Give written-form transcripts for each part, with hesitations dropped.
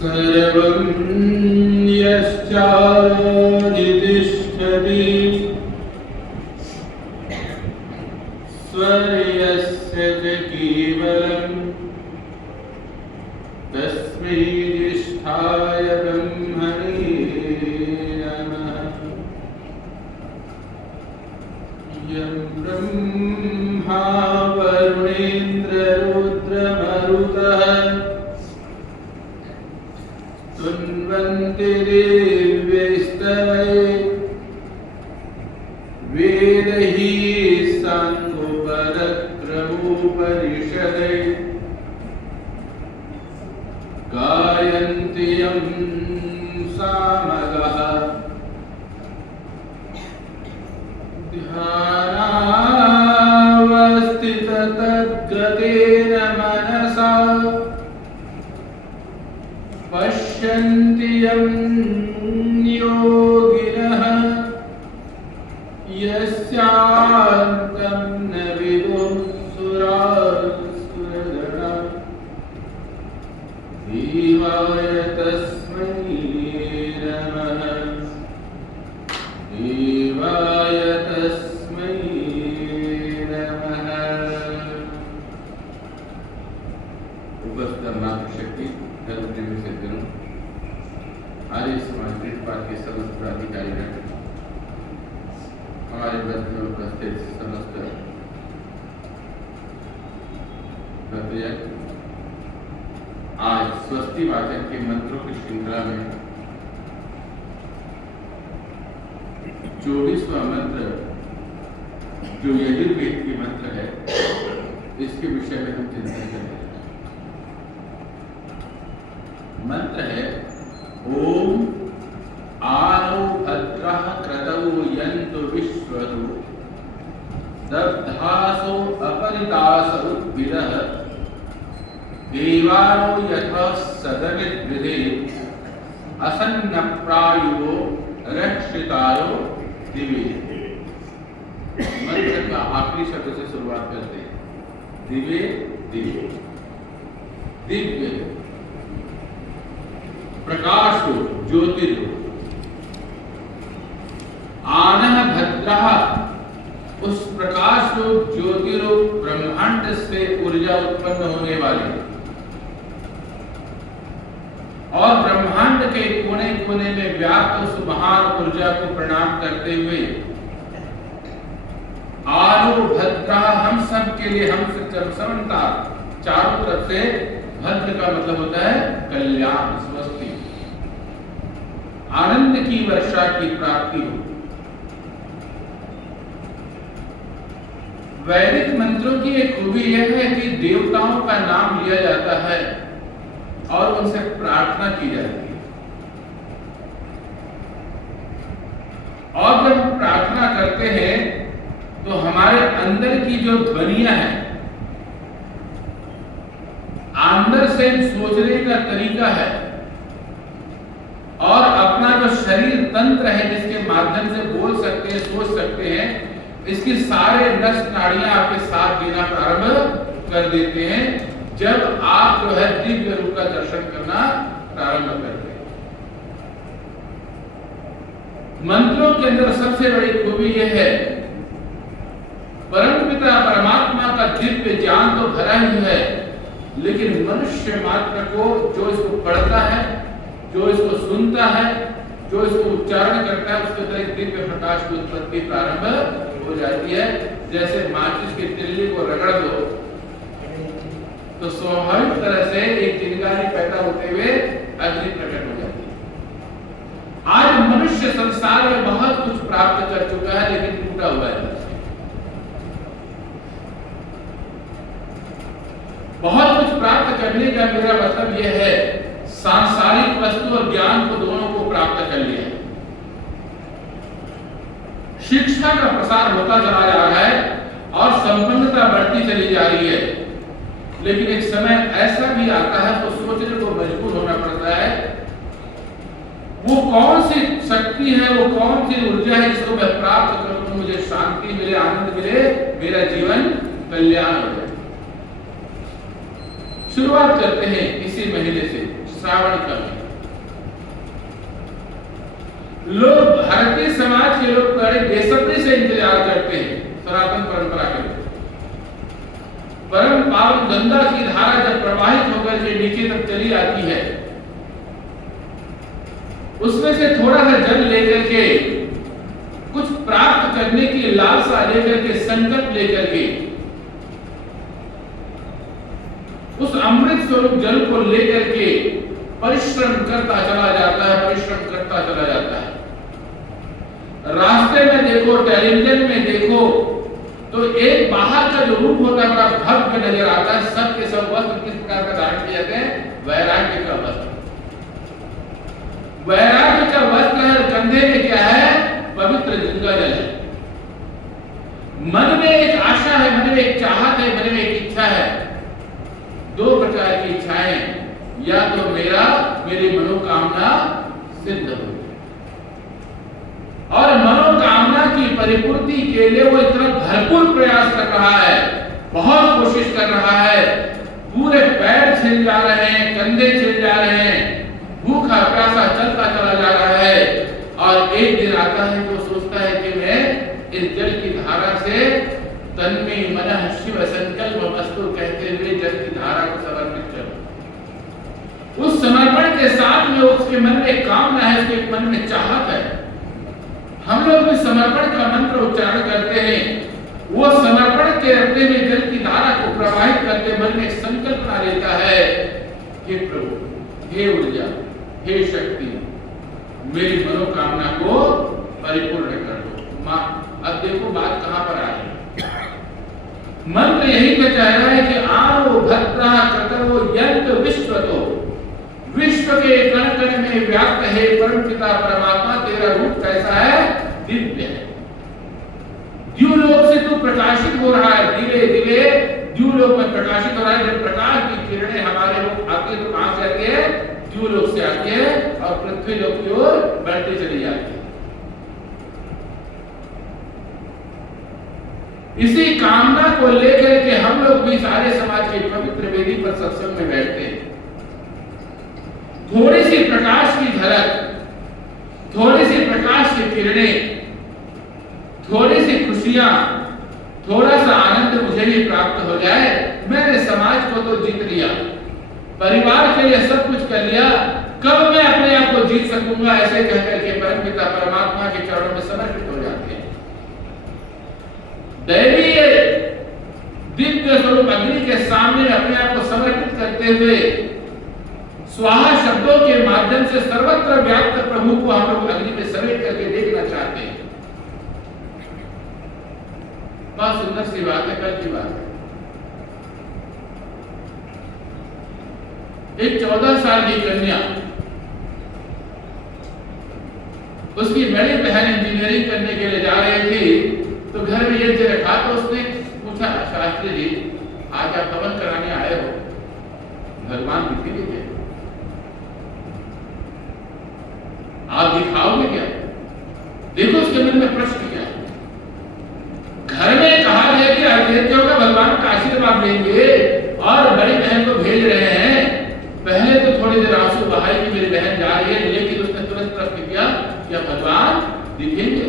सर्वं यश्चादितिष्ठति स्वर्यस्य च केवलं तस्मै ज्येष्ठाय ब्रह्मणे नमः। यं ब्रह्मा वरुणेन्द्ररुद्रमरुतः स्तुन्वन्ति देव्यैस्तवैः वेदैः साङ्गोपरक्रमोपनिषदैः गायन्ति यं सामगाः ध्यानावस्थिततद्गतेन मनसा पश्यन्ति यं योगिनः यस्यान्तं न विदुः सुरासुरगणा। देवाय तस्मै नमः। देवाय तस्मै नमः। उपस्थित मातृशक्ति धर्मप्रेमी सज्जनों, आर्य समाज ग्रीड पार्क के समस्त पदाधिकारीगण, हमारे व्रत में उपस्थित समस्त भक्तजन, आज स्वस्ति वाचन के मंत्रों की श्रृंखला में 24वां मंत्र जो यजुर्वेद की मंत्र है, इसके विषय में हम चिंतन करेंगे। मंत्र है ओम आनो भद्रः क्रतौ यन्तु विश्वतो दब्धासो अपरितासो विरह देवानो यथा सदमिद्विदे असन्नप्रायुवो रक्षितारो दिवे। मंत्र का आखिरी शब्द से शुरुआत करते हैं। दिवे दिव्य, दिव्य प्रकाश हो, ज्योति हो। आनः भद्रः, उस प्रकाश रूप ज्योति रूप ब्रह्मांड से ऊर्जा उत्पन्न होने वाली और ब्रह्मांड के कोने कोने में व्याप्त उस महान ऊर्जा को प्रणाम करते हुए आलो भद्रः, हम सब के लिए हम समता चारों तरफ से। भद्र का मतलब होता है कल्याण, स्वस्ति, आनंद की वर्षा की प्राप्ति हो। वैदिक मंत्रों की एक खूबी यह है कि देवताओं का नाम लिया जाता है और उनसे प्रार्थना की जाती है। और जब हम प्रार्थना करते हैं तो हमारे अंदर की जो ध्वनियां हैं, अंदर से सोचने का तरीका है और अपना जो शरीर तंत्र है जिसके माध्यम से बोल सकते हैं, सोच सकते हैं, इसकी सारे नस नाड़ियां आपके साथ देना प्रारंभ कर देते हैं जब आप जो है दिव्य रूप का दर्शन करना प्रारंभ करते हैं। मंत्रों के अंदर सबसे बड़ी खूबी यह है, परमपिता परमात्मा का दिव्य ज्ञान तो भरा ही है, लेकिन मनुष्य मात्र को जो इसको पढ़ता है, जो इसको सुनता है, जो इसको उच्चारण करता है, उसके अंदर एक दिव्य प्रकाश की उत्पत्ति प्रारंभ हो जाती है। जैसे माचिस के तिल्ली को रगड़ दो तो स्वाभाविक तरह से एक चिंगारी पैदा होते हुए अग्नि प्रकट हो जाती है। आज मनुष्य संसार में बहुत कुछ प्राप्त कर चुका है, लेकिन टूटा हुआ है। बहुत कुछ प्राप्त करने का मेरा मतलब यह है, सांसारिक वस्तु और ज्ञान को दोनों को प्राप्त कर लिया है। शिक्षा का प्रसार होता चला जा रहा है और संपन्नता बढ़ती चली जा रही है, लेकिन एक समय ऐसा भी आता है तो सोचने को मजबूर होना पड़ता है, वो कौन सी शक्ति है, वो कौन सी ऊर्जा है जिसको मैं प्राप्त करूं तो मुझे शांति मिले, आनंद मिले, मेरा जीवन कल्याण हो जाए। शुरुआत करते हैं इसी महीने से श्रावण का महीना। लोग, भारतीय समाज के लोग बड़े बेसब्री से इंतजार करते हैं सनातन परंपरा के लोग। परम पावन गंगा की धारा जब प्रवाहित होकर के नीचे तक चली आती है, उसमें से थोड़ा सा जल लेकर के, कुछ प्राप्त करने की लालसा लेकर के, संकल्प लेकर के, उस अमृत स्वरूप जल को लेकर के परिश्रम करता चला जाता है, परिश्रम करता चला जाता है। रास्ते में देखो, टेलीविजन में देखो, तो एक बाहर का जो रूप होता है बड़ा भव्य नजर आता है। सब के सब वस्त्र किस प्रकार का धारण किए जाते हैं? वैराग्य का वस्त्र। वैराग्य का वस्त्र है, कंधे में क्या है? पवित्र गंगा जल है। मन में एक आशा है, मन में एक चाहत है, मन में एक इच्छा है। दो प्रकार की इच्छाएं, या तो मेरी मनोकामना सिद्ध हो, और मनोकामना की परिपूर्ति के लिए वो इतना भरपूर प्रयास कर रहा है, बहुत कोशिश कर रहा है, पूरे पैर छिल जा रहे हैं, कंधे छिल जा रहे हैं, भूखा प्यासा चलता चला जा रहा है। और एक दिन आता है वो सोचता है कि मैं इस जल की धारा से तन्मे मनः शिव संकल्प वस्तु कहते हुए जल की धारा को समर्पित करो। उस समर्पण के साथ में उसके मन में कामना है, उसके मन में चाहत है। हम लोग भी समर्पण का मंत्र उच्चारण करते हैं। वो समर्पण के करते हुए जल की धारा को प्रवाहित करते मन में संकल्प बना लेता है कि प्रभु, हे ऊर्जा, हे शक्ति, मेरी मनोकामना को परिपूर्ण कर दो। अब देखो बात कहां पर आ रही है। मंत्र यही तो कह रहा है कि आरो भद्रा कृतवो यंत विश्वतो, विश्व के कण कण में व्याप्त है परम पिता परमात्मा। तेरा रूप कैसा है? दिव्य है। द्यूलोक से तू प्रकाशित हो रहा है, दिवे दिवे द्यूलोक में प्रकाशित हो रहा है। जब प्रकाश की किरणें हमारे लोग आती है तो कहां से आती है? द्यूलोक से आती है और पृथ्वी लोक की ओर बढ़ती चली जाती है। इसी कामना को लेकर के हम लोग भी सारे समाज के पवित्र वेदी पर सत्संग में बैठते हैं। थोड़ी सी प्रकाश की झलक, थोड़ी सी प्रकाश की किरणें, थोड़ी सी खुशियां, थोड़ा सा आनंद मुझे भी प्राप्त हो जाए, मैंने समाज को तो जीत लिया, परिवार के लिए सब कुछ कर लिया, कब मैं अपने आप को जीत सकूंगा? ऐसे कहकर के परमपिता परमात्मा के चरणों में समर्पित हो जाते हैं। दैवीय दिव्य स्वरूप अग्नि के सामने अपने आप को समर्पित करते हुए स्वाहा शब्दों के माध्यम से सर्वत्र व्याप्त प्रभु को हम लोग अग्नि में समेट करके देखना चाहते हैं। बहुत सुंदर सी बात है, कल की बात है। एक 14 साल की कन्या, उसकी बड़ी बहन इंजीनियरिंग करने के लिए जा रही थी, तो घर में यज्ञ रखा तो उसने पूछा, शास्त्री जी आज आप हवन कराने आए हो, भगवान दिखेंगे क्या? आप दिखाओगे क्या? देखो उसके मन में प्रश्न क्या है। घर में कहा है कि यज्ञ होगा, भगवान का आशीर्वाद लेंगे और बड़ी बहन को भेज रहे हैं। पहले तो थोड़ी देर आंसू बहाई कि मेरी बहन जा रही है, लेकिन उसने तुरंत प्रश्न किया, क्या भगवान दिखेंगे?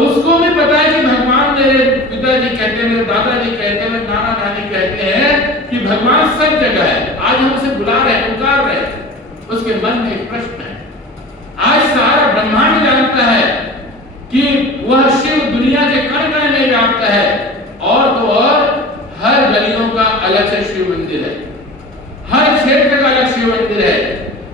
उसको भी पता है कि भगवान, मेरे पिताजी कहते हैं, मेरे दादाजी कहते हैं, मेरे नाना नानी कहते हैं कि भगवान सब जगह है। आज हम उसे बुला रहे हैं, पुकार रहे हैं। उसके मन में एक प्रश्न है। आज सारा ब्रह्मांड जानता है कि वह शिव दुनिया के कण कण में व्याप्त है, और तो और हर गलियों का अलग से शिव मंदिर है, हर क्षेत्र का अलग शिव मंदिर है,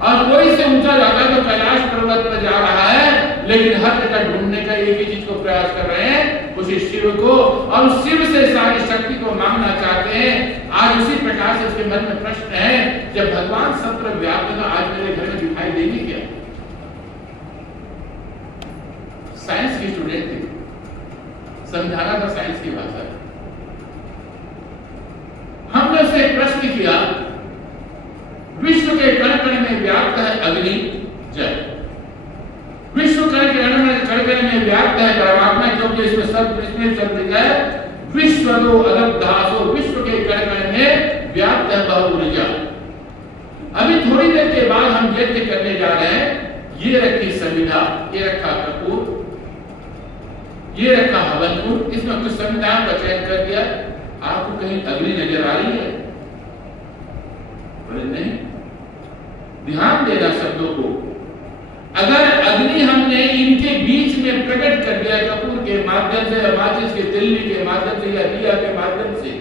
और कोई से ऊंचा जाता है तो कैलाश पर्वत पर जा रहा है, लेकिन हर जगह ढूंढने का एक ही चीज को प्रयास कर रहे हैं, उसी शिव को, और शिव से सारी शक्ति को मांगना चाहते हैं। आज उसी प्रकार से उसके मन में प्रश्न है, जब भगवान सर्वत्र व्याप्त है, आज मेरे घर में दिखाई देगी क्या? साइंस की स्टूडेंट थी, समझाना था साइंस की भाषा। हमने उसे एक प्रश्न किया, विश्व के कण कण में व्याप्त है अग्नि जल, विश्व कण कण में व्याप्त है परमात्मा, क्योंकि इसमें शब्द लिखा है विश्व दो अलग दासो, विश्व के कण कण में व्याप्त है कोई अग्नि नजर आ रही है? बोले नहीं। ध्यान देना शब्दों को। अगर अग्नि हमने इनके बीच में प्रकट कर दिया कपूर के माध्यम से या माचिस के तिल्ली के माध्यम से या दिया के माध्यम से,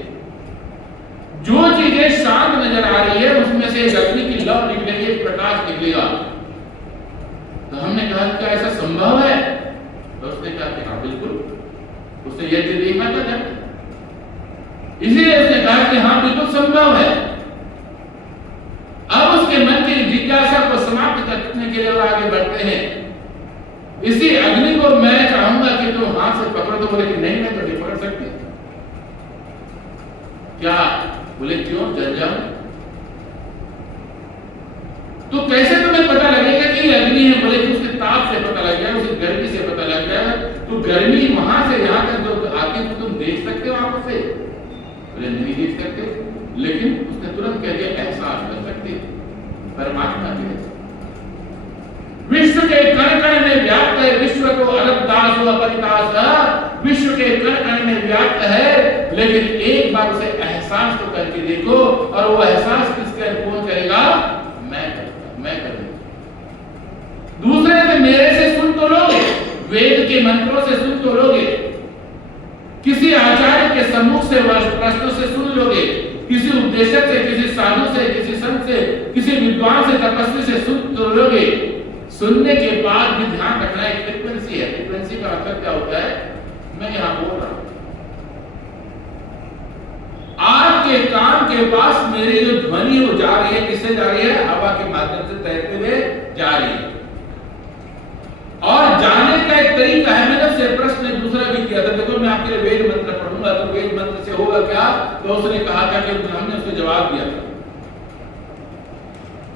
जो चीजें शांत नजर आ रही है उसमें से अग्नि की लौ निकलेगी, प्रकाश निकलेगा। तो हमने कहा क्या ऐसा संभव है? तो उसने कहा कि हाँ बिल्कुल। उसने ये देखा था जब, इसलिए उसने कहा कि हाँ बिल्कुल संभव है। अब उसके मन की जिज्ञासा को समाप्त करने के लिए वो आगे बढ़ते हैं। इसी अग्नि को मैं चाहूंगा कि तुम हाथ से पकड़ दो। बोले कि नहीं, मैं तो नहीं पकड़ सकती। क्या? बोले क्यों? जल जाऊं। तो कैसे तुम्हें पता लगेगा कि अग्नि है? बोले कि उसके ताप से पता लग जाएगा, उसकी गर्मी से पता लग जाएगा। तो गर्मी वहां से यहां तक जो आती है तुम देख सकते हो आंखों से? बोले नहीं देख सकते। लेकिन उसने तुरंत कह दिया एहसास कर सकते। परमात्मा के विश्व के कण कण में व्याप्त है, विश्व को अलग अपरितास, विश्व के कण कण में व्याप्त है। लेकिन एक बार उसे एहसास तो करके देखो, और वो एहसास किसके कौन करेगा? मैं करूंगा, मैं करूंगा। दूसरे से मेरे से सुन तो लोगे, वेद के मंत्रों से सुन तो लोगे, किसी आचार्य के सम्मुख से प्रश्नों से सुन लोगे, किसी उपदेशक से, किसी साधु से, किसी संत से, किसी विद्वान से, तपस्वी से सुन तो लोगे। सुनने के बाद भी ध्यान रखना एक फ्रीक्वेंसी है। फ्रीक्वेंसी का मतलब क्या होता है? मैं यहां बोल रहा हूं, आपके कान के पास मेरी जो ध्वनि वो जा रही है, किससे जा रही है? हवा के माध्यम से तैरते हुए जा रही है। और जाने का एक तरीका है। मैंने उससे प्रश्न दूसरा भी किया था, देखो मैं आपके लिए वेद मंत्र पढ़ूंगा तो वेद मंत्र से होगा क्या? तो उसने कहा था कि हमने उसको जवाब दिया था।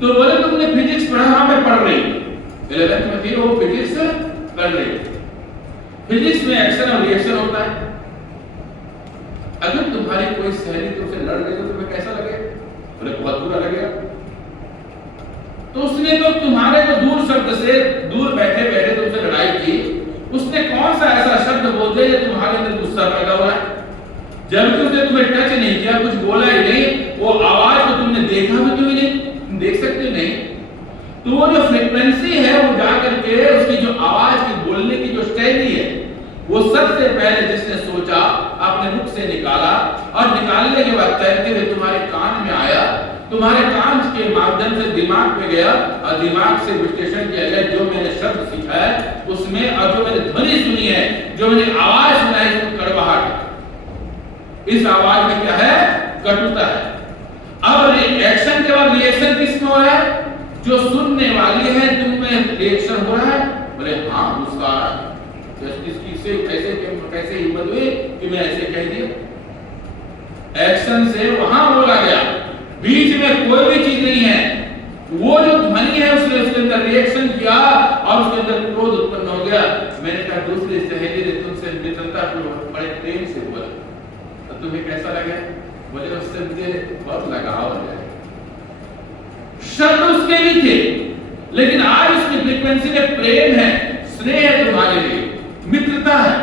तो बोले तुमने फिजिक्स पढ़ा? हाँ मैं पढ़ रही हूं। 11th में थी वो फिजिक्स पढ़ रही। फिजिक्स में एक्शन और रिएक्शन होता है। अगर तुम्हारी कोई सहेली तुमसे लड़ गई तो तुम्हें कैसा लगेगा? बोले बहुत बुरा लगेगा। तो उसने तो तुम्हारे को दूर शब्द से, दूर बैठे बैठे तुमसे लड़ाई की, उसने कौन सा ऐसा शब्द बोल दिया जो तुम्हारे अंदर गुस्सा पैदा हुआ है? जबकि उसने तुम्हें टच नहीं किया, कुछ बोला ही नहीं, वो आवाज को तुमने देखा भी क्यों नहीं? तुम देख सकते नहीं। तो वो जो फ्रीक्वेंसी है वो जाकर के उसकी जो आवाज की बोलने की जो शैली है, वो सबसे पहले जिसने सोचा अपने मुख से निकाला, और निकालने के बाद तैरते हुए तुम्हारे कान में आया, तुम्हारे कान के माध्यम से दिमाग पे गया, और दिमाग से विश्लेषण किया गया जो मैंने शब्द सीखा है उसमें, और जो मैंने ध्वनि सुनी है, जो मैंने आवाज सुना है, इसमें कड़वाहट, इस आवाज में क्या है? कटुता है। अब रिएक्शन के बाद रिएक्शन किसमें हो रहा है? जो सुनने वाली है तुममें रिएक्शन हो रहा है। बोले हाँ गुस्सा आ रहा है। इससे कैसे हिम्मत हुई कि मैं ऐसे कह दिया? एक्शन से वहां बोला गया, बीच में कोई भी चीज नहीं है। वो जो ध्वनि है उसने उसके अंदर रिएक्शन किया और उसके अंदर क्रोध उत्पन्न हो गया। मैंने कहा दूसरी सहेली ने तुमसे मित्रता बड़े प्रेम से बोला, तो तुम्हें कैसा लगे? बोले उससे मुझे बहुत लगाव है। शब्द उसके भी थे, लेकिन आज उसकी फ्रीक्वेंसी में प्रेम है, स्नेह है तुम्हारे लिए, मित्रता है।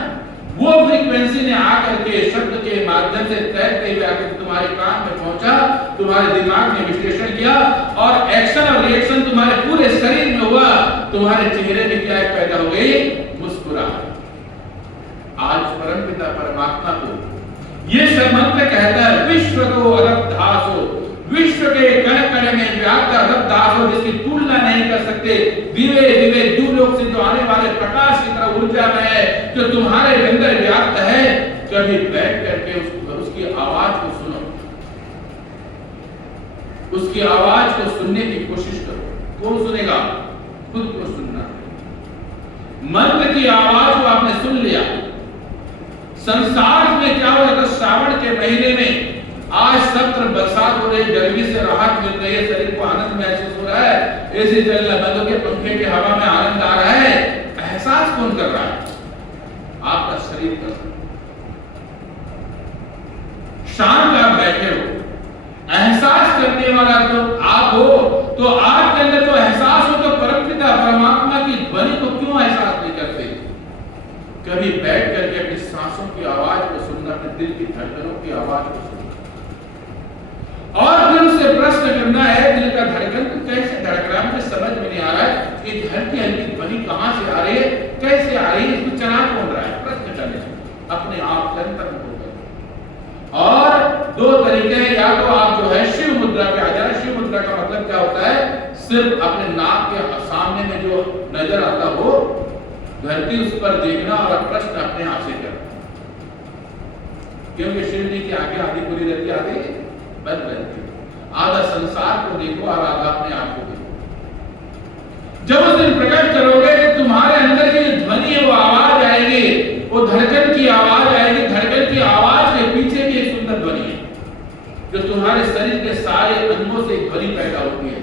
वो फ्रीक्वेंसी ने आकर के शब्द के माध्यम से तैरते हुए आकर तुम्हारे कान में पहुंचा, तुम्हारे दिमाग में विश्लेषण किया, और एक्शन और रिएक्शन तुम्हारे पूरे शरीर में हुआ। तुम्हारे चेहरे में क्या पैदा हो गई? मुस्कुराहट। आज परमपिता परमात्मा को ये मंत्र कहता है, विश्व को अलब्धासो, विश्व के कण कण में व्याप्त अलब्धासो, जिसकी तुलना नहीं कर सकते। दिवे दिवे दूरलोक से जो आने वाले प्रकाश की तरह ऊर्जा में है, जो तुम्हारे अंदर व्याप्त है। कभी बैठ करके उसकी आवाज को सुनो, उसकी आवाज को सुनने की कोशिश करो। कौन सुनेगा? खुद को सुनना। मंत्र की आवाज को आपने सुन लिया। संसार में क्या हो रहा था? श्रावण के महीने में आज सत्र बरसात हो रही, गर्मी से राहत मिल रही है, शरीर को आनंद महसूस हो रहा है, एसी चल रहा है, बंदों के पंखे की हवा में आनंद आ रहा है। एहसास कौन कर रहा है? आपका शरीर कर रहा है। शांत आप बैठे हो, एहसास करने वाला तो आप हो, तो आपके अंदर तो एहसास हो, तो परमपिता परमात्मा की ध्वनि को क्यों एहसास नहीं करते? कभी बैठ करके अपनी सांसों की आवाज को सुनना, अपने दिल की धड़कनों की आवाज को सुनना। से जुड़ना है, दिल का धड़कन तो कैसे धड़क रहा है मुझे समझ में नहीं आ रहा है कि हल्की हल्की ध्वनि कहां से आ रही है, कैसे आ रही है, इसको चला कौन रहा है, प्रश्न करने अपने आप से अंतर होकर। और दो तरीके हैं, या तो आप जो है शिव मुद्रा पे आ जाए। शिव मुद्रा का मतलब क्या होता है, सिर्फ अपने नाक के सामने में जो नजर आता हो धरती उस पर देखना और प्रश्न अपने आप से करना, क्योंकि शिव जी की आगे आधी पूरी रहती, आधी बंद रहती, आधा संसार को देखो और आधा अपने आप को देखो। जब उस दिन प्रकट करोगे तो तुम्हारे अंदर की जो ध्वनि है वो आवाज आएगी, वो धड़कन की आवाज आएगी। धड़कन की आवाज के पीछे भी एक सुंदर ध्वनि है जो तुम्हारे शरीर के सारे अंगों से ध्वनि पैदा होती है।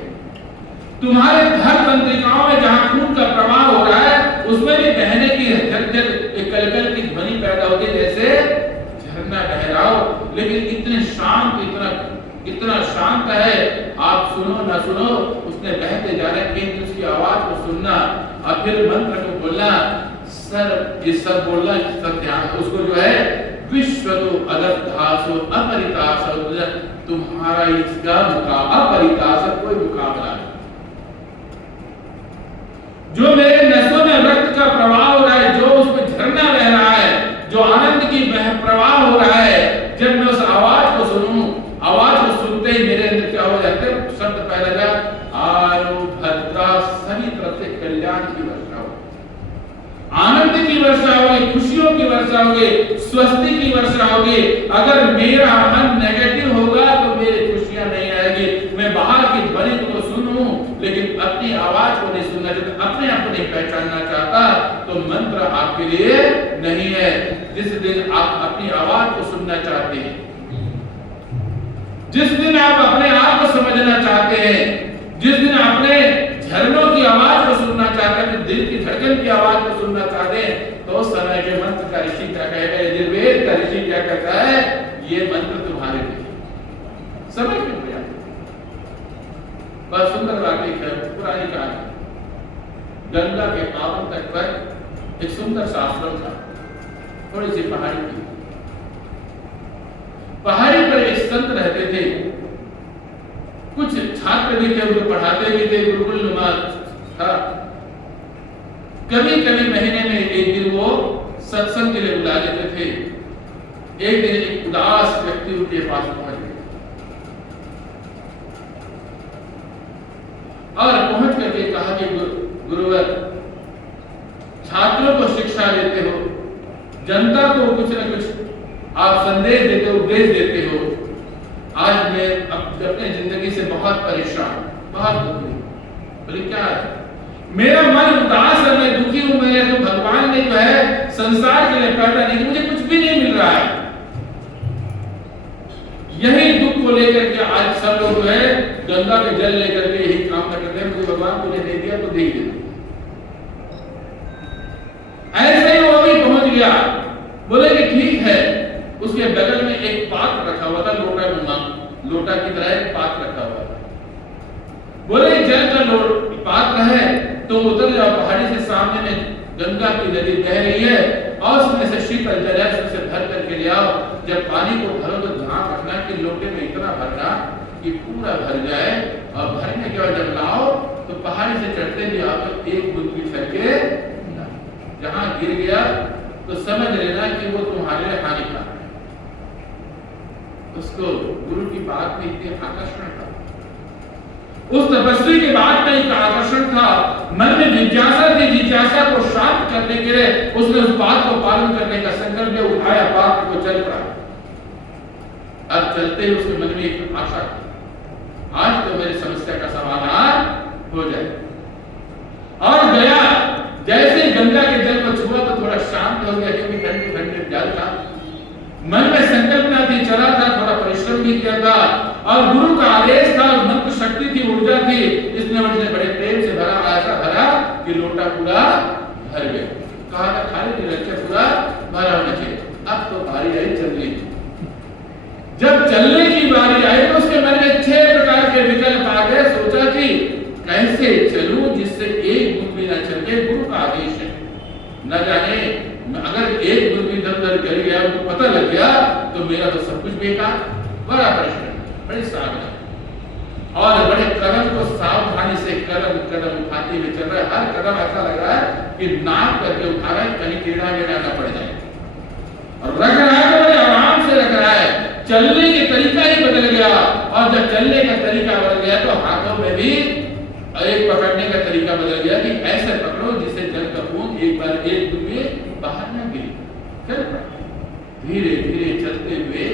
तुम्हारे हर तंत्रिकाओं में जहां खून का प्रवाह हो रहा है उसमें भी बहने की झरझर एक कलकल की ध्वनि पैदा होती है, जैसे झरना बह रहा हो, लेकिन इतने शांत, इतना शांत है, आप सुनो ना सुनो उसने बहते जा रहे हैं, लेकिन उसकी आवाज को सुनना और फिर मंत्र को बोलना, सर ये सब बोलना, सब ध्यान उसको जो है विश्व तो अदर्धासो अपरितासो, तुम्हारा इसका अपरितास कोई मुकाबला नहीं। जो मेरे नसों में रक्त का प्रवाह हो रहा है, जो उसमें झरना बह रहा है, जो आनंद की प्रवाह हो रहा है, जब मैं उस आवाज को सुनूं, आवाज को सुनते ही मेरे अंदर क्या हो जाता है, शब्द पैदा जा आरो भद्रा, सभी तरफ से कल्याण की वर्षा हो, आनंद की वर्षा होगी, खुशियों की वर्षा होगी, स्वस्ति की वर्षा होगी। अगर मेरा मन नेगेटिव होगा तो मेरी खुशियां नहीं आएगी। मैं बाहर की ध्वनि को सुनूं लेकिन अपनी आवाज को नहीं सुनना चाहता, अपने आप को नहीं पहचानना चाहता, तो मंत्र आपके लिए नहीं है। जिस दिन आप अपनी आवाज को सुनना चाहते हैं, जिस दिन आप अपने आप को समझना चाहते हैं, जिस दिन अपने झरनों की आवाज को सुनना चाहते हैं, दिल की धड़कन की आवाज को सुनना चाहते हैं, तो उस समय के मंत्र का ऋषि क्या कहेगा, यजुर्वेद का ऋषि क्या कहता है, ये मंत्र तुम्हारे लिए समझ में हो जाए। बहुत सुंदर वाक्य है, पुरानी कहानी, गंगा के पावन तट पर एक सुंदर सा आश्रम था, थोड़ी सी पहाड़ी थी, पहाड़ी पर एक संत रहते थे, कुछ छात्र भी थे, उनको पढ़ाते भी थे, गुरुकुल नुमा था। कभी कभी महीने में एक दिन वो सत्संग के लिए बुला लेते थे। एक दिन एक उदास व्यक्ति उनके पास पहुंच गए और पहुंच करके कहा कि गुरुवर, छात्रों को शिक्षा देते हो, जनता को कुछ न कुछ आप संदेश देते हो, उपदेश देते हो, आज मैं अपनी जिंदगी से बहुत परेशान, बहुत दुखी हूं। बोले क्या है? मेरा मन उदास है, मैं दुखी हूं, मैं तो भगवान ने जो है संसार के लिए पैदा नहीं, मुझे कुछ भी नहीं मिल रहा है। यही दुख को लेकर के आज सब लोग जो है गंगा के जल लेकर के यही काम करते हैं, मुझे भगवान तुझे दे दिया तो दे दे। ऐसे ही वो भी पहुंच गया, बोले कि ठीक है। उसके बगल में एक पात्र रखा हुआ था, लोटा की तरह एक पात्र रखा हुआ था। बोले जल का पात्र है तो उतर जाओ, पहाड़ी से सामने में गंगा की नदी बह रही है और उसमें से शीतल जल है, उससे भर करके ले आओ। जब पानी को भरो तो ध्यान रखना कि लोटे में इतना भरना कि पूरा भर जाए, और भरने के बाद जब लाओ तो पहाड़ी से चढ़ते भी आओ तो एक बूंद भी करके जहां गिर गया तो समझ लेना कि वो तुम्हारे लिए हानिकारक है। उसको गुरु की बात में इतने आकर्षण था, उस तपस्वी की बात में एक आकर्षण था, मन में जिज्ञासा थी, जिज्ञासा को शांत करने के लिए उसने उस बात को पालन करने का संकल्प उठाया, पात्र को चल पड़ा। अब चलते ही उसके मन में एक आशा थी, आज तो मेरी समस्या का समाधान हो जाए। और गया, जैसे गंगा के जल को छुआ तो थोड़ा शांत हो गया, क्योंकि ठंडे ठंडे जल था। मन में संकल्पना थी, चला था, थोड़ा परिश्रम भी किया था, और गुरु का आदेश था, मंत्र शक्ति थी, ऊर्जा थी, इसने मुझे बड़े प्रेम से भरा, ऐसा भरा कि लोटा पूरा भर गया। कहा था खाली नहीं रखे, पूरा भरा होना चाहिए। अब तो बारी आई चलने की। जब चलने की बारी आई तो उसके मन में 6 प्रकार के विकल्प आ गए। सोचा कि कैसे चलूं जिससे एक बूंद भी न चले, गुरु का आदेश है, न जाने अगर एक बूंद भी दम गिर गया, उनको पता लग गया तो मेरा तो सब कुछ बेकार। बड़ा परिश्रम, बड़ी साधना। और बड़े कदम को सावधानी से कदम कदम उठाते हुए चल रहा है। हर कदम ऐसा लग रहा है कि नाप करके उठा रहा है, कहीं टेढ़ा मेढ़ा ना पड़ जाए। और रख रहा है तो बड़े आराम से रख रहा है। चलने के तरीका ही बदल गया, और जब चलने का तरीका बदल गया तो हाथों में भी एक पकड़ने का तरीका बदल गया कि ऐसे पकड़ो जिससे जल का बूंद एक बार एक दूर में बाहर ना गिरे। चल धीरे धीरे चलते हुए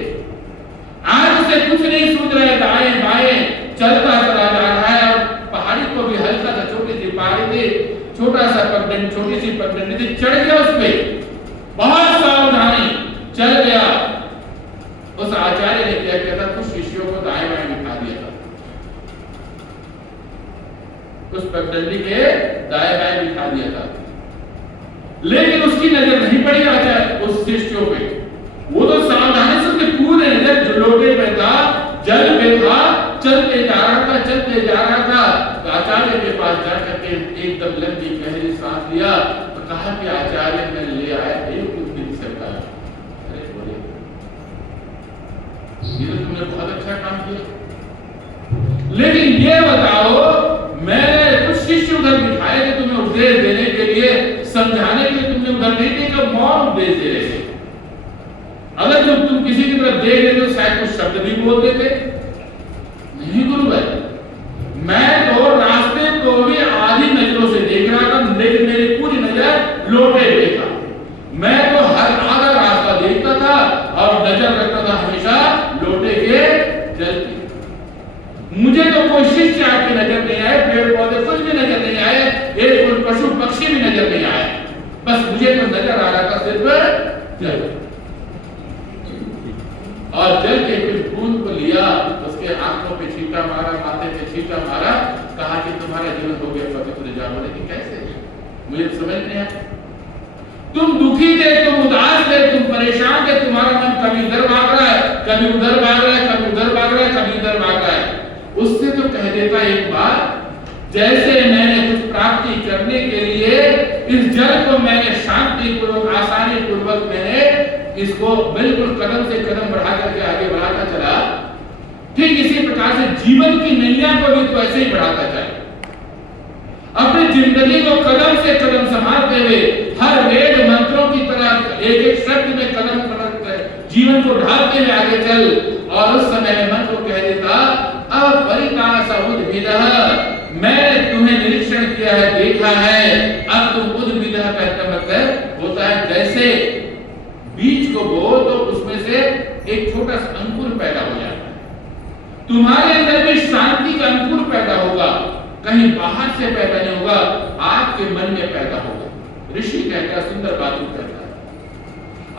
आज उसे कुछ नहीं सूझ रहा है, दाएं बाएं चलता चला जा रहा है। और पहाड़ी को भी हल्का सा, छोटी सी पहाड़ी थी, छोटा सा पगडंडी, छोटी सी पगडंडी थी, चढ़ गया उस पे, बहुत सावधानी चल गया। उस आचार्य ने क्या किया था, कुछ शिष्यों को दाएं बाएं बिठा दिया था, उस पगडंडी के दाएं बाएं बिठा दिया था, लेकिन उसकी नजर नहीं पड़ी आचार्य उस शिष्यों पे। वो तो सावधानी से उसके पूरे नजर लोटे पे था, जल पे था, चलते जा रहा था, चलते जा रहा था। तो आचार्य के पास जाकर के एकदम लंबी गहरी सांस लिया तो कहा कि आचार्य मैं ले आया एक दिन सरकार। अरे बोले ये तो तुमने बहुत अच्छा काम किया, लेकिन ये बताओ मैंने कुछ शिष्य उधर बिठाए थे तुम्हें उपदेश देने के लिए, समझाने के लिए, तुमने उधर नहीं देखा, मौन उपदेश दे रहे थे। अगर जब तुम किसी की तरफ देख रहे तो शायद कुछ शब्द भी बोल देते। नहीं गुरु भाई, मैं तो रास्ते को भी आधी नजरों से देख रहा था, लेकिन मेरी पूरी नजर लोटे पे था। मैं तो हर आधा रास्ता देखता था और नजर रखता था हमेशा लोटे के जल की। मुझे तो कोई शिष्य आपकी नजर नहीं आए, पेड़ पौधे कुछ भी नजर नहीं आए, एक कोई पशु पक्षी भी नजर नहीं आए, बस मुझे तो नजर आ रहा था सिर्फ जल। और जल के कुछ बूंद को लिया, उसके आंखों पे छींटा मारा, माथे पे छींटा मारा, कहा कि तुम्हारा जीवन हो गया पवित्र। जा बोले कि कैसे, मुझे समझ नहीं आया। तुम दुखी थे, तुम उदास थे, तुम परेशान थे, तुम्हारा मन कभी इधर भाग रहा है, कभी उधर भाग रहा है, कभी उधर भाग रहा है, कभी इधर भाग रहा है। उससे तो कह देता एक बार, जैसे मैंने कुछ प्राप्ति करने के लिए इस जल को मैंने शांति पूर्वक, आसानी पूर्वक मैंने इसको बिल्कुल कदम से कदम बढ़ा करके आगे बढ़ाता चला, ठीक इसी प्रकार से जीवन की नैया को भी तो ऐसे ही बढ़ाता जाए। अपनी जिंदगी को कदम से कदम संभालते हुए हर वेद मंत्रों की तरह एक एक शब्द में कदम जीवन को ढालते हुए आगे चल। और उस समय में मन को कह देता, अब परितास उद्भिदः, मैंने तुम्हें निरीक्षण किया है, देखा है, अब तुम उद्भिदः कहते मतलब होता है जैसे बीज को बो तो उसमें से एक छोटा सा अंकुर पैदा हो जाता है। तुम्हारे अंदर भी शांति का अंकुर पैदा होगा, कहीं बाहर से पैदा नहीं होगा, आपके मन में पैदा होगा। ऋषि कहता है, सुंदर बात कहता है।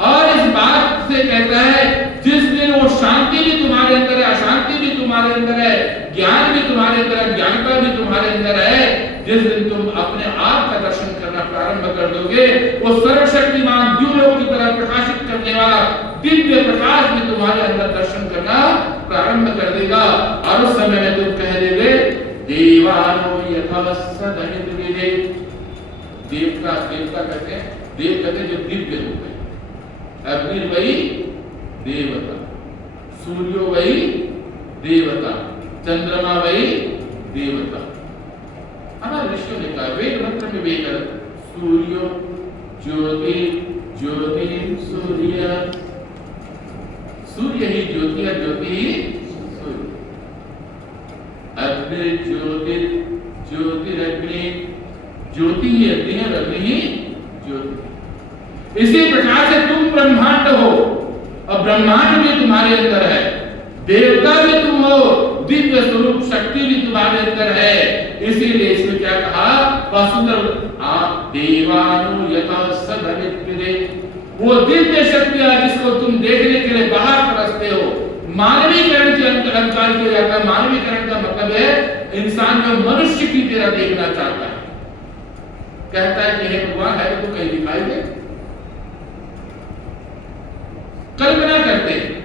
और इस बात से कहता है, जिस दिन वो शांति भी तुम्हारे अंदर है, अशांति भी तुम्हारे अंदर है, ज्ञान भी तुम्हारे अंदर है, ज्ञानता भी तुम्हारे अंदर है, जिस दिन तुम अपने आप का दर्शन करना प्रारंभ कर दोगे, वो सर्वशक्तिमान द्युलोक की तरह प्रकाशित करने वाला दिव्य प्रकाश भी तुम्हारे अंदर दर्शन करना प्रारंभ कर देगा। और उस समय में तुम कह दोगे, देवानो यथा सदमित विदे। देवता कहते हैं, देव कहते हैं जो दिव्य रूप है। अग्नि वही देवता, सूर्यो वही देवता, चंद्रमा वही देवता। हमारे ऋषियों ने कहा, वेद मंत्र में भी कर, सूर्यो ज्योति, ज्योति सूर्य, सूर्य ही ज्योति है, ज्योति ही सूर्य। अग्नि ज्योति, ज्योतिरग्नि, ज्योति ही अग्नि है, अग्नि ही ज्योति। इसी प्रकार से तुम ब्रह्मांड हो और ब्रह्मांड भी तुम्हारे अंदर है, देवता भी तुम हो, दिव्य स्वरूप शक्ति भी तुम्हारे अंदर है। इसीलिए इसमें क्या कहा, सुंदर, आप देवानु यथा सदमित विदे, वो दिव्य शक्तियां जिसको तुम देखने के लिए बाहर तरसते हो। मानवीकरण के अलंकार किया जाता है। मानवीकरण का मतलब है इंसान को मनुष्य की तरह देखना चाहता है, कहता है कि हे भगवान है तो कहीं दिखाई दे। कल्पना करते हैं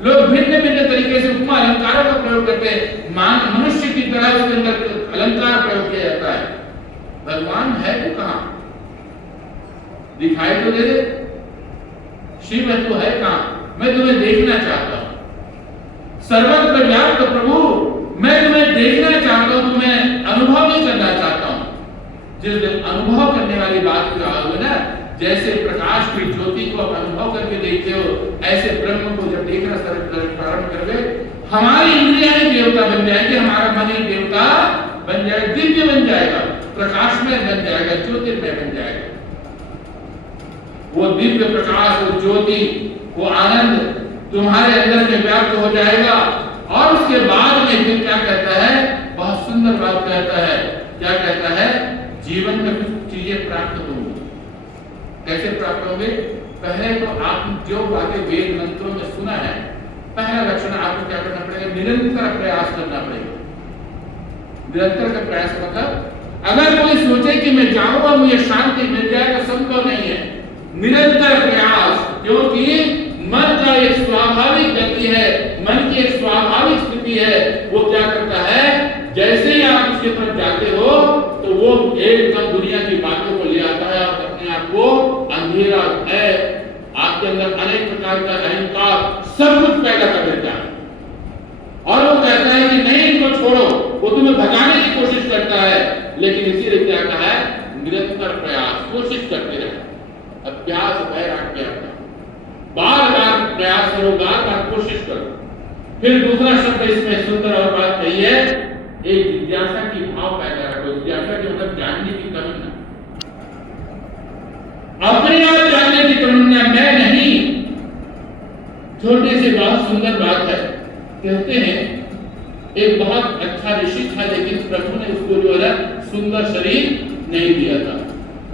लोग, भिन्न भिन्न तरीके से उपमा अलंकारों का प्रयोग करते हैं, मनुष्य की तरह उसके अंदर अलंकार प्रयोग किया जाता है। भगवान है तो कहां, दिखाई तो दे दे, शिव तू है कहां, मैं तुम्हें देखना चाहता हूं। सर्वत्र व्याप्त प्रभु, मैं तुम्हें देखना चाहता हूं, तुम्हें अनुभव नहीं करना चाहता हूं। जिस दिन अनुभव करने वाली बात की बात हो ना, जैसे प्रकाश की ज्योति को आप अनुभव करके देखते हो, ऐसे ब्रह्म को जब देखना प्रारंभ कर गए, हमारी इंद्रियां ही देवता बन जाएंगे, हमारा मन ही देवता बन जाएगा, दिव्य बन जाएगा, प्रकाशमय बन जाएगा, ज्योतिर्मय बन जाएगा। वो दिव्य प्रकाश, वो ज्योति, वो आनंद तुम्हारे अंदर में व्याप्त हो जाएगा। और उसके बाद में फिर क्या कहता है, बहुत सुंदर बात कहता है। क्या कहता है? जीवन में कुछ चीजें प्राप्त होंगी। कैसे प्राप्त होंगे? पहले तो आप जो बातें वेद मंत्रों में सुना है, पहला लक्षण आपको क्या करना पड़ेगा? निरंतर प्रयास करना पड़ेगा। निरंतर का प्रयास मतलब, अगर कोई सोचे कि मैं जाऊंगा मुझे शांति मिल जाएगा, संभव नहीं है। निरंतर प्रयास, क्योंकि मन का एक स्वाभाविक गति है, मन की एक स्वाभाविक स्थिति है। वो क्या करता है, जैसे ही आप उसके तरफ जाते हो तो वो एकदम दुनिया की बातों को ले आता है और अपने आप को अंधेरा है, आपके अंदर अनेक प्रकार का अहंकार सब कुछ पैदा कर देता है। और वो कहता है कि नहीं, इनको छोड़ो, वो तुम्हें भगाने की कोशिश करता है। लेकिन इसीलिए क्या कहा है? निरंतर प्रयास, कोशिश करते रहे, अभ्यास वैराग्य, बार बार प्रयास करो, बार बार कोशिश करो। फिर दूसरा शब्द इसमें सुंदर और बात कही है, एक जिज्ञासा की भाव पैदा करो। जिज्ञासा के मतलब जानने की तमन्ना, अपने आप जानने की तमन्ना, मैं नहीं। छोटी सी बात, सुंदर बात है। कहते हैं एक बहुत अच्छा ऋषि था, लेकिन प्रभु ने उसको जो है सुंदर शरीर नहीं दिया था।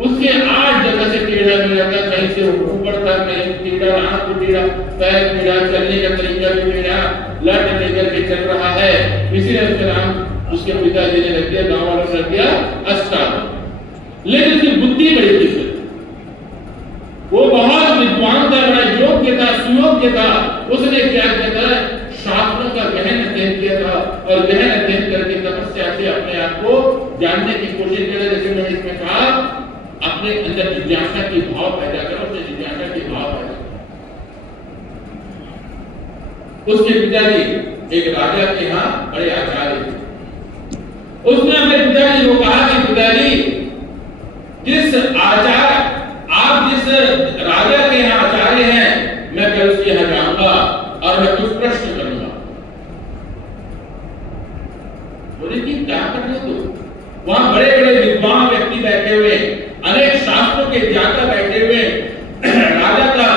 उसके 8 जगह से टेढ़ा मिला था, कहीं से ऊपर था, कहीं टेढ़ा, आंख टेढ़ा, पैर टेढ़ा, चलने का तरीका भी टेढ़ा, लट लेकर के चल रहा है। इसीलिए उसका नाम उसके पिताजी ने रख दिया, गांव वालों ने रख दिया अष्टावक्र। लेकिन उसकी बुद्धि बड़ी थी, वो बहुत विद्वान था, बड़ा योग्य था, सुयोग्य था। उसने क्या किया था? शास्त्रों का गहन अध्ययन किया था और गहन अध्ययन करके तपस्या से अपने आप को जानने की कोशिश किया। जैसे मैंने इसमें कहा, अपने अंदर जिज्ञासा की भाव पैदा करो, अपने जिज्ञासा की भाव पैदा करो। उसके पिताजी एक राजा के यहाँ बड़े आचार्य थे। उसने अपने पिताजी को कहा कि पिताजी, जिस आचार्य, आप जिस राजा के यहाँ आचार्य हैं, मैं कल उसके यहाँ जाऊंगा और मैं कुछ प्रश्न करूंगा। बोले कि क्या कर रहे हो? वहां बड़े बड़े विद्वान व्यक्ति बैठे हुए, अनेक शास्त्रों के ज्ञाता बैठे हुए, राजा का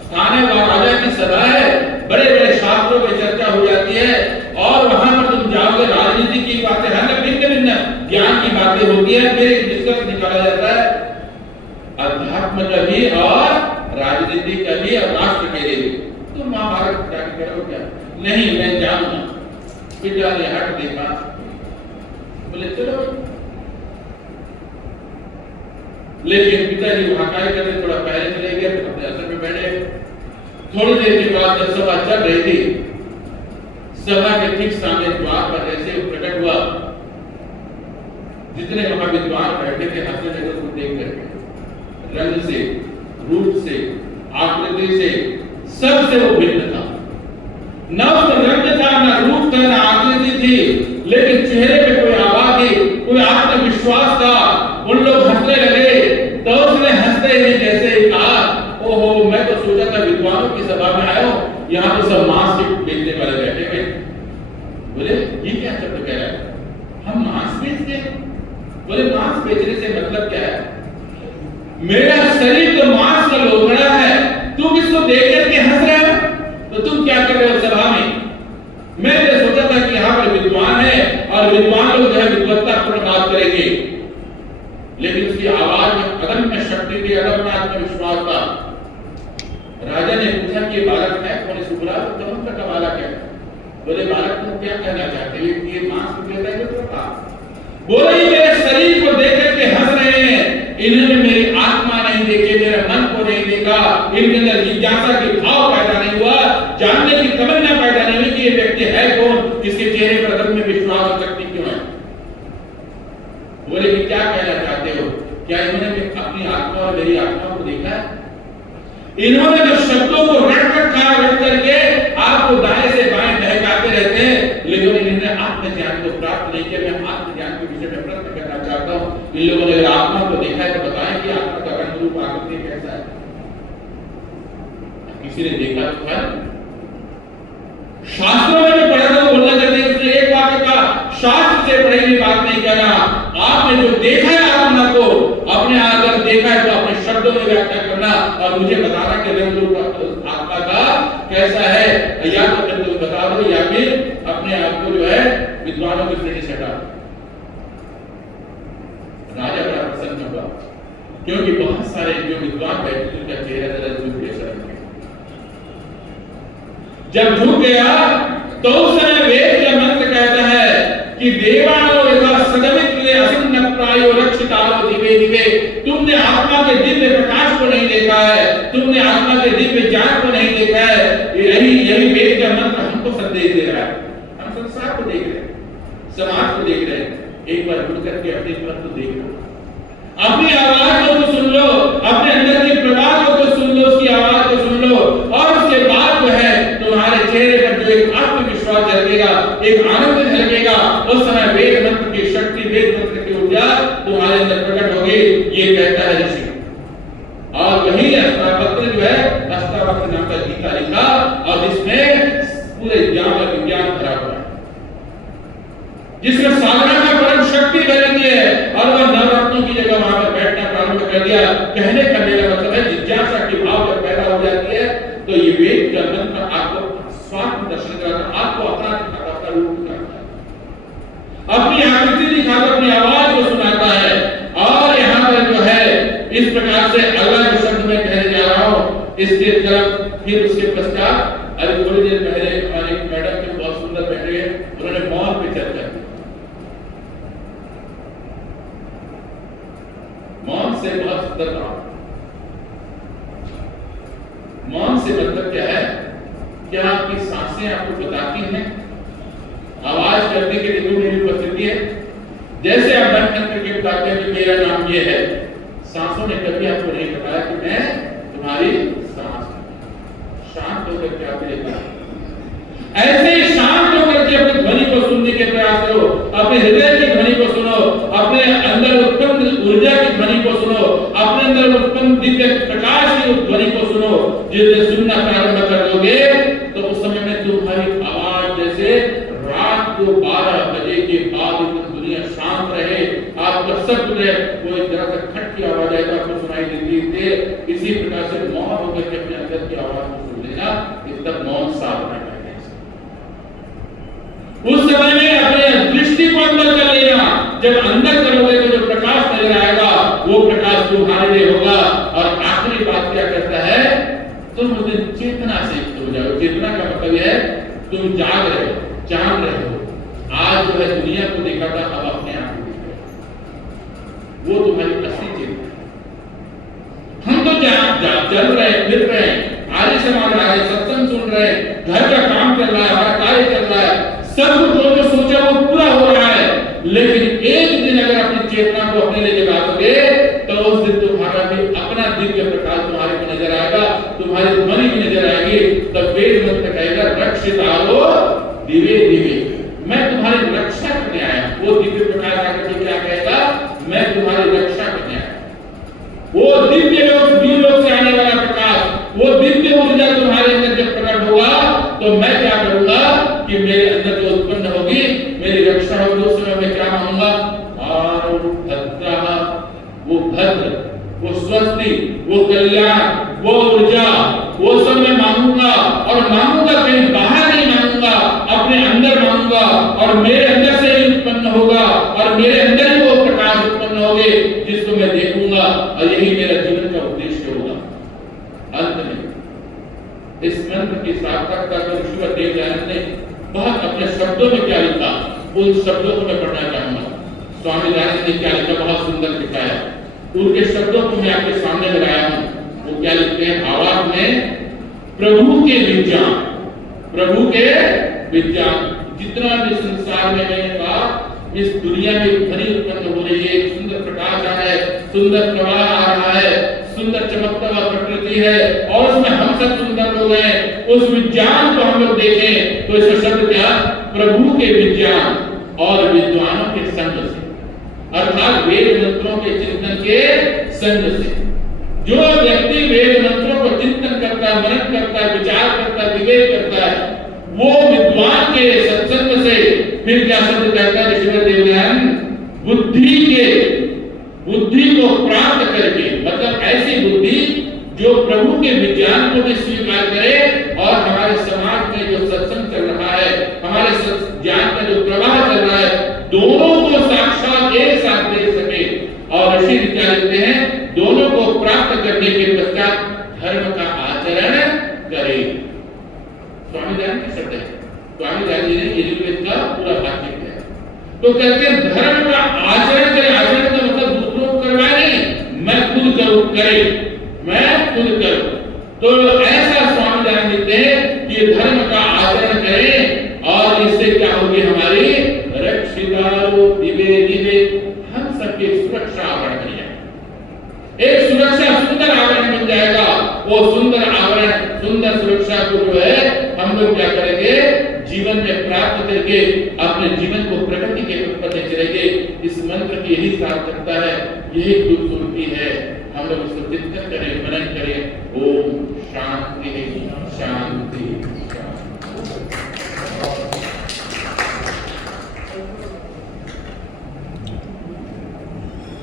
स्थान है, वहां राजा की सभा है, बड़े बड़े शास्त्रों पे चर्चा हो जाती है और वहां पर तुम जाओगे, राजनीति की बातें, हर भिन्न भिन्न ज्ञान की बातें होती है, फिर एक निष्कर्ष निकाला जाता है, अध्यात्म का भी और राजनीति का भी और राष्ट्र के लिए भी। तो महाभारत क्या करो? क्या नहीं, मैं जाऊंगा। फिर जाने हट देखा, बोले चलो। लेकिन पिताजी वहां काय कर रहे, थोड़ा पहले चले गए, अपने आसन में बैठे। थोड़ी देर के बाद जब सभा चल रही थी, सभा के ठीक सामने द्वार पर जैसे प्रकट हुआ, जितने वहां विद्वान बैठे थे, हंसने लगे उसको देख करके। रंग से, रूप से, आकृति से, सबसे वो भिन्न था। न उसका रंग था, न रूप था, न आकृति थी, लेकिन चेहरे पे कोई आवाज थी, कोई आत्मविश्वास था। उन लोग हंसने लगे तो उसने हंसते ही जैसे ही कहा, ओहो, मैं तो सोचा था विद्वानों की सभा में आया हूं, यहाँ तो सब मांस बेचने वाले बैठे हुए। बोले ये क्या शब्द कह रहा है? हम मांस बेचते हैं? बोले मांस बेचने से मतलब क्या है? मेरा शरीर तो मांस का लोथड़ा है, तुम इसको देख करके हंस रहे हो, तो तुम क्या कर रहे हो सभा में? मैंने सोचा था कि यहाँ पर विद्वान है और विद्वान लोग जो है विद्वत्तापूर्ण बात करेंगे, लेकिन उसकी आवाज में अदम्य शक्ति थी, अदम्य आत्मविश्वास था। राजा ने पूछा कि बालक है कौन? सुबरा कौन सा बालक है? बोले बालक तुम क्या कहना चाहते हो? ये मांस विक्रेता है तो कहा। बोले मेरे शरीर को देख करके हंस रहे हैं, इन्होंने मेरी आत्मा नहीं देखी, मेरे मन को नहीं देखा, इनके अंदर जिज्ञासा की भाव पैदा नहीं हुआ, जानने की तमन्ना पैदा नहीं हुई कि ये व्यक्ति है कौन, इसके चेहरे पर अदम्य विश्वास और शक्ति क्यों है। बोले कि क्या कहना चाहते हो? क्या इन्होंने अपनी आत्मा और मेरी आत्मा को देखा है? इन्होंने जो शब्दों को रट रट करके आपको दाएं से बाएं बहकाते रहते हैं, लेकिन इन्होंने आत्म इन लोगों ने अगर आत्मा को देखा है तो बताएं कि आत्मा का रंग रूप आकृति कैसा है। किसी ने देखा तो है, शास्त्रों में भी पढ़ा था तो बोलना चाहते हैं, उसने एक वाक्य कहा, शास्त्र से पढ़ी हुई बात नहीं कहना, आपने जो देखा है आत्मा को, अपने अगर देखा है तो अपने शब्दों में व्याख्या करना और मुझे बताना कि रंग रूप आत्मा का कैसा है। या तो फिर तुम बता दो या फिर अपने आप को जो है विद्वानों की श्रेणी से हटा। राजा बड़ा प्रसन्न हुआ क्योंकि बहुत सारे जो विद्वान बैठे थे उनका चेहरा जरा झुक गया। जब झुक गया तो उस समय वेद का मंत्र कहता है कि देवानो यथा सदमित्रे असन्नप्रायो रक्षितारो दिवे दिवे, तुमने आत्मा के दिव्य प्रकाश को नहीं देखा है, तुमने आत्मा के दिव्य ज्ञान को नहीं देखा है। यही वेद का मंत्र हमको संदेश दे रहा है। हम संसार को देख रहे हैं, समाज को देख रहे हैं, एक बार जुड़ करके अपने मन को देख लो, अपनी आवाज को सुन लो, अपने अंदर के प्रवाह को सुन लो, उसकी आवाज को सुन लो और उसके बाद जो है तुम्हारे चेहरे पर जो एक आत्मविश्वास झलकेगा, एक आनंद झलकेगा, उस समय वेद मंत्र की शक्ति, वेद मंत्र की ऊर्जा तुम्हारे अंदर प्रकट होगी। ये कहता है ऋषि। और वही अष्टावक्र जो है, अष्टावक्र नाम का गीता लिखा और जिसमें पूरे विज्ञान भरा हुआ है, जिसमें साधना का परम शक्ति भरी है और वह नवरत्नों की जगह वहां पर बैठना प्रारंभ कर दिया। कहने का मेरा मतलब है जिज्ञासा की भाव जब पैदा हो जाती है तो ये वेद का मंत्र आपको स्वात्म दर्शन कराता, आपको अपना दिखाता, अपना रूप दिखाता है, अपनी आकृति दिखाता, अपनी आवाज को सुनाता है। और यहाँ पर जो है इस प्रकार से अगला जो शब्द मैं कहने जा रहा हूँ इसके तरफ फिर उसके पश्चात अभी थोड़ी देर पहले हमारे मैडम के बहुत सुंदर बैठे, उन्होंने मौन पे चर्चा की। मौन से बहुत सुंदर बात, मौन से मतलब क्या है, क्या आपकी सांसें आपको बताती हैं, आवाज करने के लिए मेरी उपस्थिति है। जैसे आप बंद करके बताते हैं कि मेरा नाम ये है, सांसों ने कभी आपको नहीं बताया कि मैं तुम्हारी सांस हूं। शांत होकर के आप देखा, ऐसे ही शांत होकर के अपनी ध्वनि को सुनने के प्रयास करो, अपने हृदय की ध्वनि को सुनो, अपने अंदर उत्पन्न ऊर्जा की ध्वनि को सुनो, अपने अंदर उत्पन्न दिव्य प्रकाश की ध्वनि को सुनो। जिस सुनना प्रारंभ कर दोगे तो उस समय में तुम्हारी आवाज जैसे रात को 12 बजे के बाद दुनिया शांत रहे, आपका सब कोई जरा सा खट की आवाज आए तो आपको सुनाई देती है, इसी प्रकार से मौन होकर के अपने अंदर की आवाज को सुन लेना, इस तक मौन साधना है। उस समय में अपने दृष्टि को अंदर कर लेना, जब अंदर करोगे तो जो प्रकाश नजर आएगा वो प्रकाश तुम्हारे लिए होगा। और आखिरी बात क्या कहता है, तुम उस दिन चेतना से युक्त हो जाओ। चेतना का मतलब है तुम जाग रहे हो, जान रहे हो। आज जो है दुनिया को देखा था, अब अपने आप को देख रहे हो, वो तुम्हारी असली चेतना। हम तो चल रहे हैं, फिर रहे हैं, आर्य समाज आ रहे, सत्संग सुन रहे हैं, घर का काम चल रहा है, हमारा कार्य चल रहा है, सब कुछ जो सोचा वो पूरा हो रहा है। लेकिन एक दिन अगर अपनी चेतना को अपने लिए जगाओगे तो उस दिन तुम्हारा भी अपना दिव्य प्रकाश तुम्हारे को नजर आएगा, तुम्हारी ध्वनि भी नजर आएगी। तब वेद मंत्र कहेगा रक्षितारो दिवे दिवे, मैं तुम्हारी रक्षा करने आया। वो दिव्य प्रकाश आकर के क्या कहेगा, मैं तुम्हारी रक्षा करने आया। वो दिव्य लोक से आने वाला प्रकाश, वो दिव्य ऊर्जा तुम्हारे अंदर जब प्रकट होगा तो मैं क्या करूंगा कि मेरे अंदर जो उत्पन्न होगी मेरी रक्षा होगी। उस समय मैं क्या मांगूंगा, वो भद्र, वो स्वस्ति, वो कल्याण, वो ऊर्जा, वो सब मैं मांगूंगा। और मांगूंगा कहीं बाहर नहीं मांगूंगा, अपने अंदर मांगूंगा और मेरे अंदर से ही उत्पन्न होगा और मेरे अंदर ही वो प्रकाश उत्पन्न होगे जिसको मैं देखूंगा। और यही मेरा जीवन का उद्देश्य होगा। अंत में इस मंत्र की सार्थकता को ऋषिवर देवदयानंद ने बहुत अपने शब्दों में क्या लिखा, उन शब्दों को मैं पढ़ना चाहूंगा। स्वामी दयानंद ने क्या लिखा, बहुत सुंदर लिखा है। उनके शब्दों को मैं आपके सामने लगाया हूं। वो क्या लिखते हैं, भावार्थ में प्रभु के विज्ञान, प्रभु के विज्ञान। जितना भी संसार में मैंने कहा, इस दुनिया में ध्वनि उत्पन्न हो रही है, एक सुंदर प्रकाश आ रहा है, सुंदर प्रवाह आ रहा है, सुंदर चमकता हुआ प्रकृति है और उसमें हम सब सुंदर लोग हैं। उस विज्ञान को हम लोग देखें तो इसका शब्द क्या, प्रभु के विज्ञान और विद्वानों के संग से। अर्थात वेद मंत्रों के चिंतन के संग से। जो व्यक्ति वेद मंत्रों को चिंतन करता है, मनन करता है, विचार करता है, विवेक करता है, वो विद्वान के सत्संग से फिर क्या शब्द कहता है ऋषिवर देवदयानंद, बुद्धि को प्राप्त करके, मतलब ऐसी बुद्धि जो प्रभु के विज्ञान को भी स्वीकार करे और हमारे समाज में जो सत्संग चल रहा है, हमारे ज्ञान का जो प्रवाह चल रहा है, दोनों को साक्षात एक साथ देख सके। और ऋषि क्या लिखते हैं, दोनों को प्राप्त करने के पश्चात धर्म का आचरण करे। स्वामी दयानंद के शब्द है, स्वामी दयानंद जी ने यजुर्वेद का पूरा वाक्य किया। तो कहते हैं धर्म का आचरण करे। आचरण का मतलब दूसरों को करवाए नहीं, मैं खुद करूं, करे, मैं खुद करूं। तो ऐसा स्वामी दयानंद लिखते हैं कि धर्म का आचरण करें और इससे क्या होगी, हमारी रक्षितारो दिवे दिवे, हम सबके सुरक्षा आवरण बन जाएगा। एक सुरक्षा सुंदर आवरण बन जाएगा। वो सुंदर आवरण, सुंदर सुरक्षा को जो है हम लोग क्या करेंगे, जीवन में प्राप्त करके अपने जीवन को प्रगति के पथ पर चलेंगे। इस मंत्र की यही सार्थकता है, यही खूबसूरती है। हम लोग इसको चिंतन करें, मनन करें। ओम शांति शांति शांति।